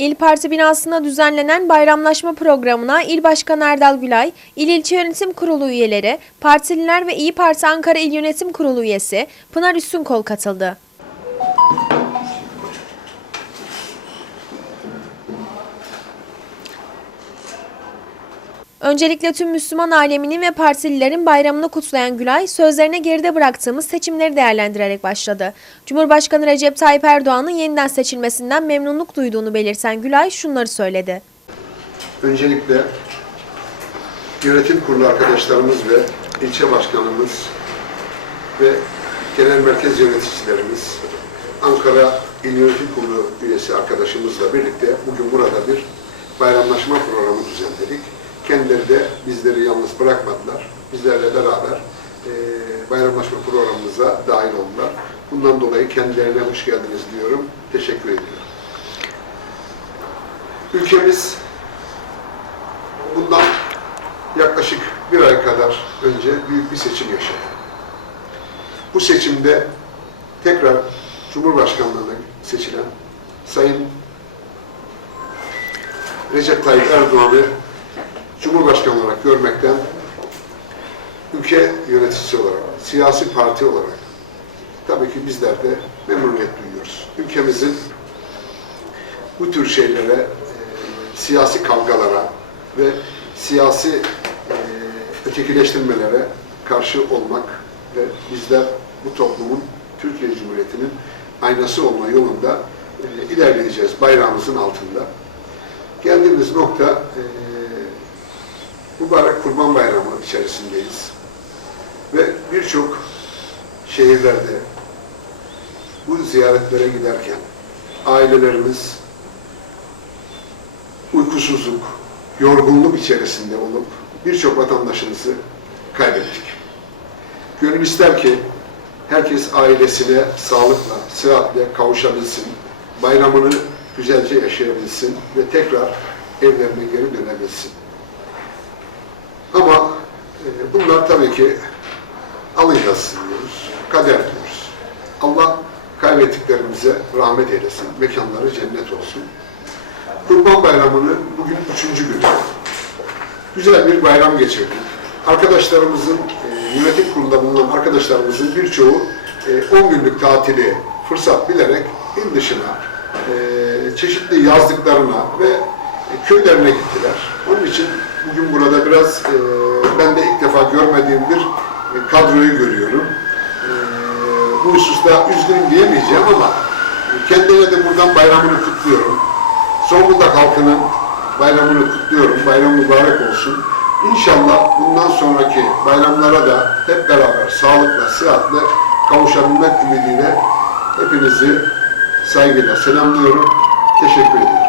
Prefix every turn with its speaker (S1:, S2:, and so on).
S1: İl Parti binasında düzenlenen bayramlaşma programına İl Başkanı Erdal Gülay, İl İlçe Yönetim Kurulu üyeleri, partililer ve İyi Parti Ankara İl Yönetim Kurulu üyesi Pınar Üstünkol katıldı. Öncelikle tüm Müslüman aleminin ve partililerin bayramını kutlayan Gülay, sözlerine geride bıraktığımız seçimleri değerlendirerek başladı. Cumhurbaşkanı Recep Tayyip Erdoğan'ın yeniden seçilmesinden memnunluk duyduğunu belirten Gülay şunları söyledi.
S2: Öncelikle yönetim kurulu arkadaşlarımız ve ilçe başkanımız ve genel merkez yöneticilerimiz, Ankara İl Yönetim Kurulu üyesi arkadaşımızla birlikte bugün burada bir bayramlaşma programı düzenledik. Kendileri de bizleri yalnız bırakmadılar. Bizlerle beraber e, bayramlaşma programımıza dahil oldular. Bundan dolayı kendilerine hoş geldiniz diyorum. Teşekkür ediyorum. Ülkemiz bundan yaklaşık bir ay kadar önce büyük bir seçim yaşadı. Bu seçimde tekrar Cumhurbaşkanlığına seçilen Sayın Recep Tayyip Erdoğan'ı Cumhurbaşkanı olarak görmekten ülke yöneticisi olarak, siyasi parti olarak tabii ki bizler de memnuniyet duyuyoruz. Ülkemizin bu tür şeylere, e, siyasi kavgalara ve siyasi e, ötekileştirmelere karşı olmak ve bizler bu toplumun, Türkiye Cumhuriyeti'nin aynası olma yolunda e, ilerleyeceğiz bayrağımızın altında. Geldiğimiz nokta mübarek Kurban Bayramı içerisindeyiz. Ve birçok şehirlerde bu ziyaretlere giderken ailelerimiz uykusuzluk, yorgunluk içerisinde olup birçok vatandaşımızı kaybettik. Gönül ister ki herkes ailesine sağlıkla, sıhhatle kavuşabilsin, bayramını güzelce yaşayabilsin ve tekrar evlerine geri dönebilsin. E, bunlar tabii ki yazsın diyoruz, kader diyoruz. Allah kaybettiklerimize rahmet eylesin, mekanları cennet olsun. Kurban Bayramı'nı bugün üçüncü günü. Güzel bir bayram geçirdik. Arkadaşlarımızın, e, yönetim kurulunda bulunan arkadaşlarımızın birçoğu e, 10 günlük tatili fırsat bilerek il dışına, e, çeşitli yazlıklarına ve e, köylerine gittiler. Onun için bugün burada biraz e, ben görmediğim bir e, kadroyu görüyorum. E, bu hususta üzgünüm diyemeyeceğim ama kendilerine de buradan bayramını kutluyorum. Zonguldak halkının bayramını kutluyorum. Bayram mübarek olsun. İnşallah bundan sonraki bayramlara da hep beraber sağlıkla, sıhhatle kavuşabilmek ümidiyle hepinizi saygıyla selamlıyorum. Teşekkür ederim.